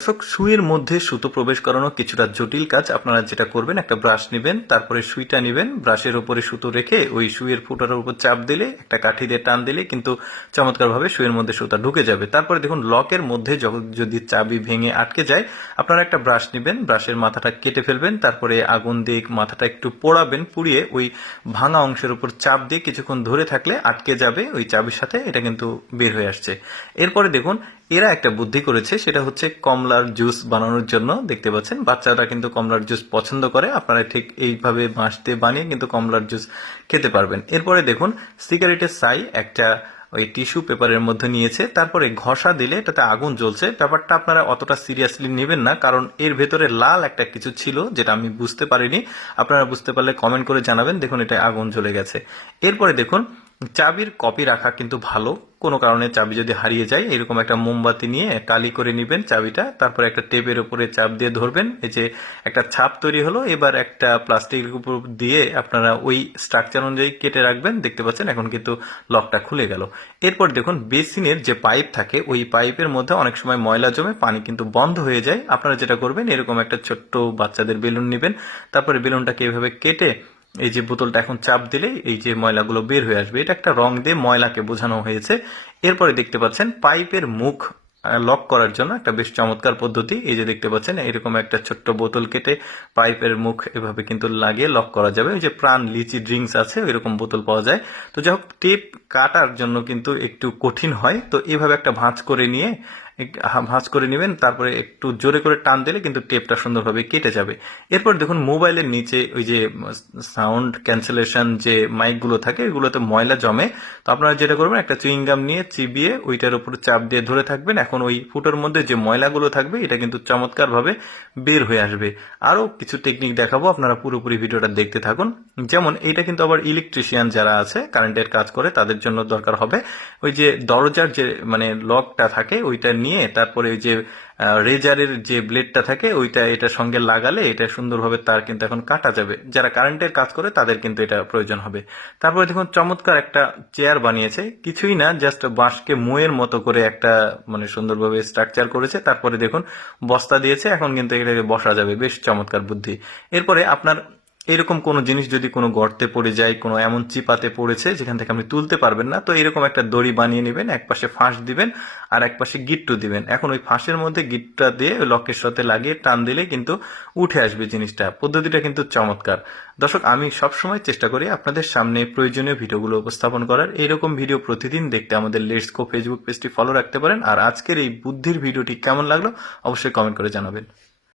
দর্শক, সুইয়ের মধ্যে সুতো প্রবেশ করানো কিছুটা জটিল কাজ। আপনারা যেটা করবেন, একটা ব্রাশ নেবেন, তারপরে সুইটা নেবেন। ব্রাশের উপরে সুতো রেখে ওই সুইয়ের ফুটার উপর চাপ দিলে, একটা কাঠি দিয়ে টান দিলে কিন্তু চমৎকারভাবে সুইয়ের মধ্যে সুতা ঢুকে যাবে। তারপরে দেখুন, লকের মধ্যে যদি চাবি ভেঙে আটকে যায়, আপনারা একটা ব্রাশ নেবেন, ব্রাশের মাথাটা কেটে ফেলবেন, তারপরে আগুন দিয়ে মাথাটা একটু পোড়াবেন, পুড়িয়ে ওই ভাঙা অংশের উপর চাপ দিয়ে কিছুক্ষণ ধরে থাকলে আটকে যাবে ওই চাবির সাথে, এটা কিন্তু বের হয়ে আসছে। এরপরে দেখুন এরা একটা বুদ্ধি করেছে, সেটা হচ্ছে কমলার জুস বানানোর জন্য। দেখতে পাচ্ছেন, বাচ্চারা কিন্তু কমলার জুস পছন্দ করে। আপনারা ঠিক এইভাবে বাঁশ দিয়ে বানিয়ে কিন্তু কমলার জুস খেতে পারবেন। এরপরে দেখুন, সিগারেটের সাই একটা ওই টিস্যু পেপারের মধ্যে নিয়েছে। তারপরে ঘষা দিলে এটাতে আগুন জ্বলছে। ব্যাপারটা আপনারা অতটা সিরিয়াসলি নেবেন না, কারণ এর ভেতরে লাল একটা কিছু ছিল, যেটা আমি বুঝতে পারিনি। আপনারা বুঝতে পারলে কমেন্ট করে জানাবেন। দেখুন এটা আগুন জ্বলে গেছে। এরপরে দেখুন, চাবির কপি রাখা কিন্তু ভালো। কোনো কারণে চাবি যদি হারিয়ে যায়, এরকম একটা মোমবাতি নিয়ে টালি করে নেবেন চাবিটা, তারপরে একটা টেপের উপরে চাপ দিয়ে ধরবেন। এই যে একটা ছাপ তৈরি হলো, এবার একটা প্লাস্টিকের উপর দিয়ে আপনারা ওই স্ট্রাকচার অনুযায়ী কেটে রাখবেন। দেখতে পাচ্ছেন, এখন কিন্তু লকটা খুলে গেল। এরপর দেখুন, বেসিনের যে পাইপ থাকে, ওই পাইপের মধ্যে অনেক সময় ময়লা জমে পানি কিন্তু বন্ধ হয়ে যায়। আপনারা যেটা করবেন, এরকম একটা ছোট্ট বাচ্চাদের বেলুন নেবেন। তারপরে বেলুনটাকে এভাবে কেটে এই যে বোতলটা এখন চাপ দিলে এই যে ময়লাগুলো বের হয়ে আসবে, এটা একটা রং দিয়ে ময়লাকে বোঝানো হয়েছে। এরপরে দেখতে পাচ্ছেন পাইপের মুখ লক করার জন্য একটা বেশ চমৎকার পদ্ধতি। এই যে দেখতে পাচ্ছেন, এরকম একটা ছোট্ট বোতল কেটে পাইপের মুখ এভাবে কিন্তু লাগিয়ে লক করা যাবে। ওই যে প্রাণ লিচি ড্রিঙ্কস আছে এরকম বোতল পাওয়া যায়। তো যাই হোক, টেপ কাটার জন্য কিন্তু একটু কঠিন হয়। তো এভাবে একটা ভাঁজ করে নিয়ে ভাঁজ করে নেবেন, তারপরে একটু জোরে করে টান দিলে কিন্তু টেপটা সুন্দরভাবে কেটে যাবে। এরপর দেখুন, মোবাইলের নিচে ওই যে সাউন্ড ক্যান্সেলেশন যে মাইকগুলো থাকে, এগুলোতে ময়লা জমে। তো আপনারা যেটা করবেন, একটা চুইংগাম নিয়ে চিবিয়ে ওইটার উপর চাপ দিয়ে ধরে থাকবেন। এখন ওই ফুটোর মধ্যে যে ময়লাগুলো থাকবে, এটা কিন্তু চমৎকারভাবে বের হয়ে আসবে। আরও কিছু টেকনিক দেখাবো, আপনারা পুরোপুরি ভিডিওটা দেখতে থাকুন। যেমন এটা কিন্তু আবার ইলেকট্রিশিয়ান যারা আছে, কারেন্টের কাজ করে, তাদের জন্য দরকার হবে। ওই যে দরজার যে মানে লকটা থাকে, ওইটা নিয়ে তারপরে ওই যে রেজারের যে ব্লেডটা থাকে, ওইটা এটা সঙ্গে লাগালে এটা সুন্দরভাবে তার কিন্তু এখন কাটা যাবে। যারা কারেন্টের কাজ করে, তাদের কিন্তু এটা প্রয়োজন হবে। তারপরে দেখুন, চমৎকার একটা চেয়ার বানিয়েছে। কিছুই না, জাস্ট বাঁশকে মোয়ের মতো করে একটা মানে সুন্দরভাবে স্ট্রাকচার করেছে। তারপরে দেখুন, বস্তা দিয়েছে, এখন কিন্তু এটাকে বসা যাবে। বেশ চমৎকার বুদ্ধি। এরপরে আপনার এরকম কোনো জিনিস যদি কোনো গর্তে পড়ে যায়, কোনো এমন চিপাতে পড়েছে, যেখান থেকে আপনি তুলতে পারবেন না, তো এরকম একটা দড়ি বানিয়ে নেবেন, এক পাশে ফাঁস দিবেন আর এক পাশে গিট্টু দিবেন। এখন ওই ফাঁসের মধ্যে গিটটা দিয়ে লকের সাথে লাগিয়ে টান দিলে কিন্তু উঠে আসবে জিনিসটা। পদ্ধতিটা কিন্তু চমৎকার। দর্শক, আমি সবসময় চেষ্টা করি আপনাদের সামনে প্রয়োজনীয় ভিডিওগুলো উপস্থাপন করার। এইরকম ভিডিও প্রতিদিন দেখতে আমাদের লেটস কো ফেসবুক পেজটি ফলো রাখতে পারেন। আর আজকের এই বুদ্ধির ভিডিওটি কেমন লাগল অবশ্যই কমেন্ট করে জানাবেন।